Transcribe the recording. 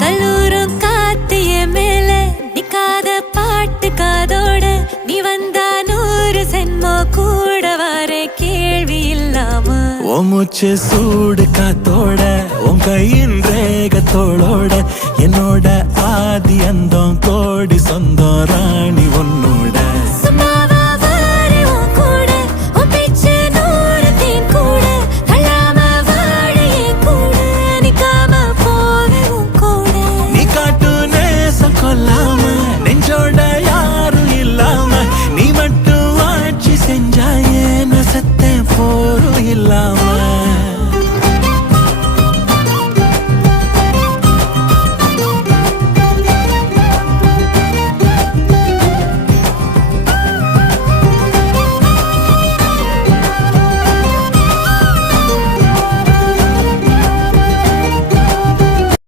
கல்லூரும் காத்திய மேல நிக்காத பாட்டு காதோட நீ வந்தா 100 சென்மோ கூட வர கேள்வி இல்லாம மூச்சு சூடு காத்தோட உன் கையின் ரேகத்தோளோட என்னோட ஆதி அந்தம்